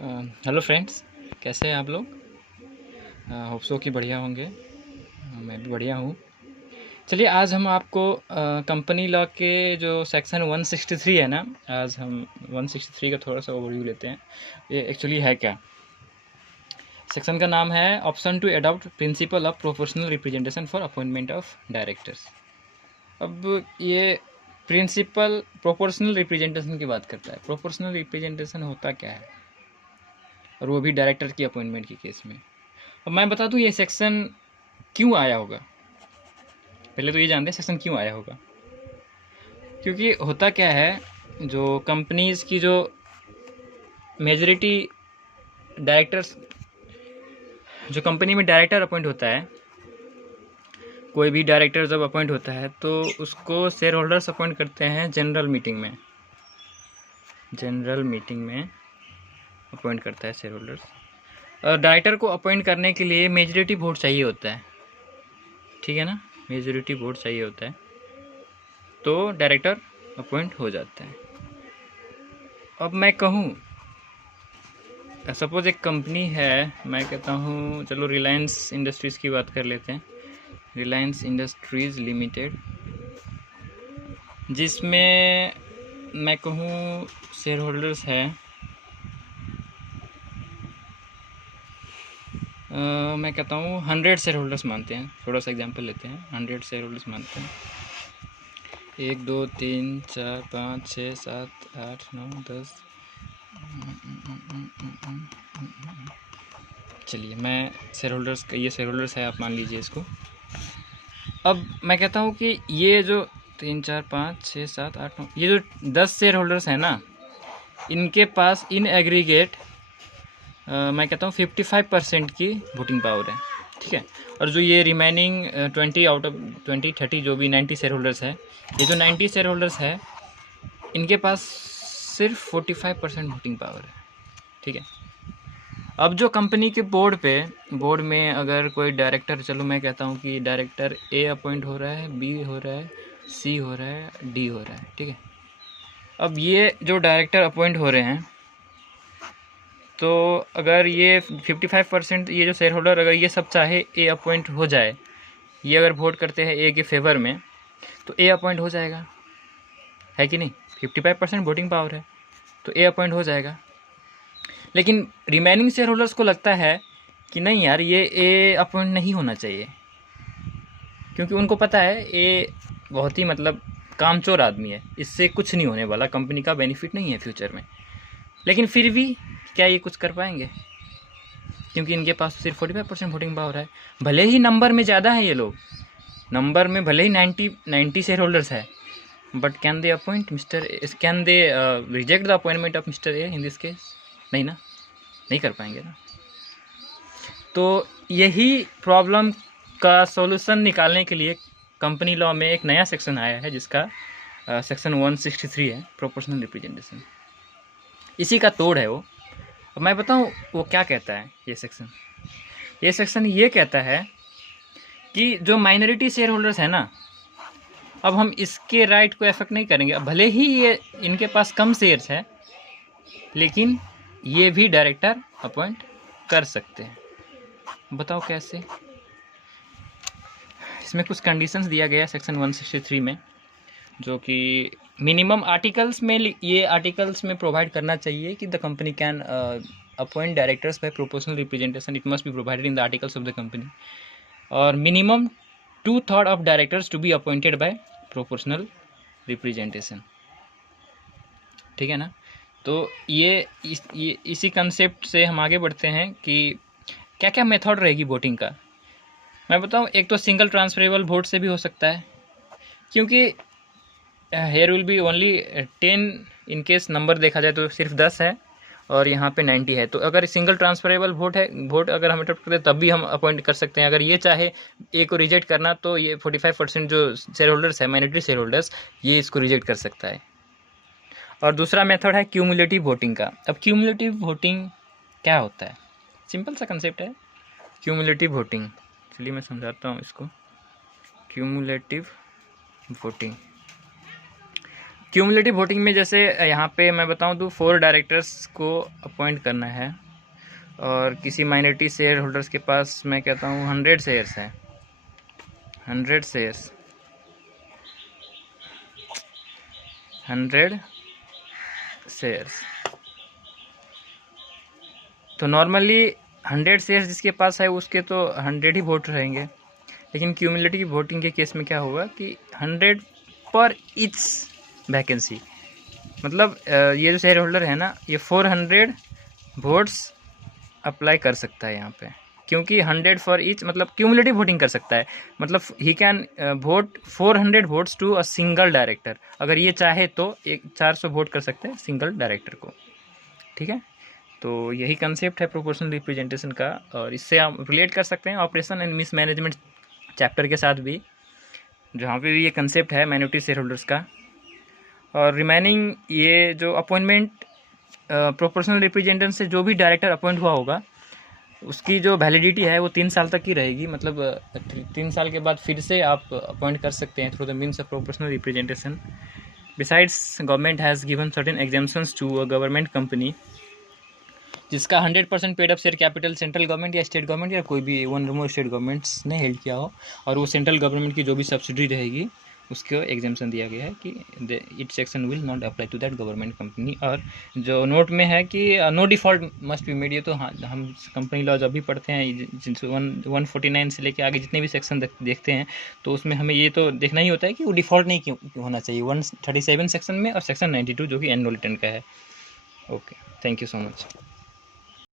Hello friends, कैसे हैं आप लोग? होप सो कि बढ़िया होंगे। मैं भी बढ़िया हूँ। चलिए, आज हम आपको कंपनी लॉ के जो सेक्शन 163 है ना, आज हम 163 का थोड़ा सा ओवरव्यू लेते हैं। ये एक्चुअली है क्या? सेक्शन का नाम है option to adopt principle of proportional representation for appointment of directors. अब ये प्रिंसिपल प्रोपोर्शनल रिप्रेजेंटेशन की बात करता है। प्रोपोर्शनल रिप्रेजेंटेशन होता क्या है, और वो भी डायरेक्टर की अपॉइंटमेंट के केस में। अब मैं बता दूं ये सेक्शन क्यों आया होगा। पहले तो ये जानते हैं सेक्शन क्यों आया होगा। क्योंकि होता क्या है, जो कंपनीज़ की जो मेजॉरिटी डायरेक्टर्स, जो कंपनी में डायरेक्टर अपॉइंट होता है, कोई भी डायरेक्टर जब अपॉइंट होता है तो उसको शेयर होल्डर्स अपॉइंट करते हैं जनरल मीटिंग में। जनरल मीटिंग में अपॉइंट करता है शेयर होल्डर्स। और डायरेक्टर को अपॉइंट करने के लिए मेजॉरिटी वोट चाहिए होता है, ठीक है ना। मेजॉरिटी वोट चाहिए होता है तो डायरेक्टर अपॉइंट हो जाता है। अब मैं कहूँ, सपोज एक कंपनी है, मैं कहता हूँ चलो रिलायंस इंडस्ट्रीज़ की बात कर लेते हैं। रिलायंस इंडस्ट्रीज़ लिमिटेड, जिसमें मैं कहूँ शेयर होल्डर्स है, मैं कहता हूँ 100 शेयर होल्डर्स मानते हैं। थोड़ा सा एग्जांपल लेते हैं, 100 शेयर होल्डर्स मानते हैं। 1 2 3 4 5 6 7 8 9 10। चलिए, मैं शेयर होल्डर्स, ये शेयर होल्डर्स है, आप मान लीजिए इसको। अब मैं कहता हूँ कि ये जो 3 4 5 6 7 8 9, ये जो 10 शेयर होल्डर्स हैं ना, इनके पास इन एग्रीगेट मैं कहता हूँ 55% की वोटिंग पावर है, ठीक है। और जो ये रिमेनिंग 20 आउट ऑफ 20 30 जो भी 90 शेयर होल्डर्स है, ये जो 90 शेयर होल्डर्स है, इनके पास सिर्फ 45% वोटिंग पावर है, ठीक है। अब जो कंपनी के बोर्ड में अगर कोई डायरेक्टर, चलो मैं कहता हूँ कि डायरेक्टर ए अपॉइंट हो रहा है, बी हो रहा है, सी हो रहा है, डी हो रहा है, ठीक है। अब ये जो डायरेक्टर अपॉइंट हो रहे हैं, तो अगर ये 55% ये जो शेयर होल्डर, अगर ये सब चाहे ए अपॉइंट हो जाए, ये अगर वोट करते हैं ए के फेवर में, तो ए अपॉइंट हो जाएगा, है कि नहीं। 55% वोटिंग पावर है तो ए अपॉइंट हो जाएगा। लेकिन रिमेनिंग शेयर होल्डर्स को लगता है कि नहीं यार, ये ए अपॉइंट नहीं होना चाहिए, क्योंकि उनको पता है ए बहुत ही मतलब कामचोर आदमी है, इससे कुछ नहीं होने वाला, कंपनी का बेनिफिट नहीं है फ्यूचर में। लेकिन फिर भी क्या ये कुछ कर पाएंगे, क्योंकि इनके पास सिर्फ 45% वोटिंग पावर है। भले ही नंबर में ज़्यादा है ये लोग, नंबर में भले ही 90 शेयर होल्डर्स है, but can they appoint mister, can they reject the appointment of mister A in this case? नहीं ना, नहीं कर पाएंगे ना। तो यही प्रॉब्लम का सॉल्यूशन निकालने के लिए कंपनी लॉ में एक नया सेक्शन आया है, जिसका सेक्शन 163 है, प्रोपोर्शनल रिप्रेजेंटेशन। इसी का तोड़ है वो। अब मैं बताऊँ वो क्या कहता है। ये सेक्शन ये कहता है कि जो माइनॉरिटी शेयर होल्डर्स है ना, अब हम इसके राइट को अफेक्ट नहीं करेंगे। अब भले ही ये इनके पास कम शेयर्स है, लेकिन ये भी डायरेक्टर अपॉइंट कर सकते हैं। बताओ कैसे। इसमें कुछ कंडीशंस दिया गया सेक्शन 163 में, जो कि मिनिमम आर्टिकल्स में, ये आर्टिकल्स में प्रोवाइड करना चाहिए कि the company can appoint directors by proportional representation, it must be provided in the articles of the company. और minimum 2/3 of directors to be appointed by proportional representation, ठीक है ना। तो ये इसी कंसेप्ट से हम आगे बढ़ते हैं कि क्या क्या मेथड रहेगी वोटिंग का। मैं बताऊं, एक तो सिंगल ट्रांसफरेबल वोट से भी हो सकता है, क्योंकि here will be only 10, in case number देखा जाए तो सिर्फ 10 है और यहाँ पे 90 है। तो अगर सिंगल ट्रांसफरेबल वोट अगर हम अडॉप्ट करते हैं, तब भी हम अपॉइंट कर सकते हैं। अगर ये चाहे ए को रिजेक्ट करना, तो ये 45% जो शेयर होल्डर्स है, माइनॉरिटी शेयर होल्डर्स, ये इसको रिजेक्ट कर सकता है। और दूसरा मेथड है क्यूमुलेटिव वोटिंग का। अब क्यूमुलेटिव वोटिंग क्या होता है, सिंपल सा कंसेप्ट है क्यूमुलेटिव वोटिंग। चलिए मैं समझाता हूँ इसको। क्यूमुलेटिव वोटिंग, क्यूमुलेटिव वोटिंग में जैसे यहाँ पे मैं बताऊँ तो 4 डायरेक्टर्स को अपॉइंट करना है, और किसी माइनॉरिटी शेयर होल्डर्स के पास मैं कहता हूँ 100 शेयर्स हैं, 100 शेयर्स, 100 शेयर्स। तो नॉर्मली 100 शेयर्स जिसके पास है उसके तो 100 ही वोट रहेंगे, लेकिन क्यूमुलेटिव वोटिंग के केस में क्या होगा कि 100 पर ईच वैकेंसी, मतलब ये जो शेयर होल्डर है ना, ये 400 वोट्स अप्लाई कर सकता है यहाँ पे, क्योंकि 100 फॉर ईच मतलब क्यूमुलेटिव वोटिंग कर सकता है, मतलब he can vote 400 votes to a single director. अगर ये चाहे तो 400 वोट कर सकते हैं सिंगल डायरेक्टर को, ठीक है। तो यही कंसेप्ट है प्रोपोर्शनल रिप्रेजेंटेशन का, और इससे हम रिलेट कर सकते हैं ऑपरेशन एंड मिसमैनेजमेंट चैप्टर के साथ भी, जहाँ पे भी ये कंसेप्ट है माइनॉरिटी शेयर होल्डर्स का। और रिमेनिंग ये जो अपॉइंटमेंट प्रोपोर्शनल रिप्रेजेंटेशन से जो भी डायरेक्टर अपॉइंट हुआ होगा उसकी जो वैलिडिटी है वो 3 साल तक की रहेगी, मतलब 3 साल के बाद फिर से आप अपॉइंट कर सकते हैं through the means of proportional representation. Besides government has given certain exemptions to a government company जिसका 100% paid up share capital central government या स्टेट गवर्नमेंट या कोई भी one or more state governments ने हेल्ड किया हो, और वो सेंट्रल गवर्नमेंट की जो भी सब्सिडी रहेगी उसको एग्जाम्पशन दिया गया है कि it section will not apply to that government company. और जो नोट में है कि no default must be made, ये तो हाँ हम कंपनी लॉ जब भी पढ़ते हैं 149 से लेके आगे जितने भी सेक्शन देखते हैं तो उसमें हमें ये तो देखना ही होता है कि वो डिफ़ॉल्ट नहीं क्यों होना चाहिए 137 सेक्शन में और सेक्शन 92 जो कि एनुअल रिटर्न का है। Okay, thank you so much.